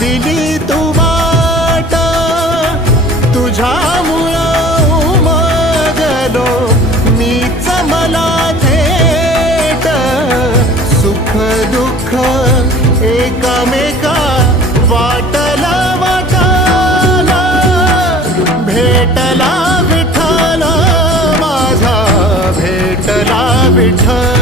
विली तू वाट. तुझ्या मुळा उमगलो मीच मला थेट. सुख दुःख एकमेका वाटला वाटाला. भेटला विठाला माझा भेटला विठ्ठल.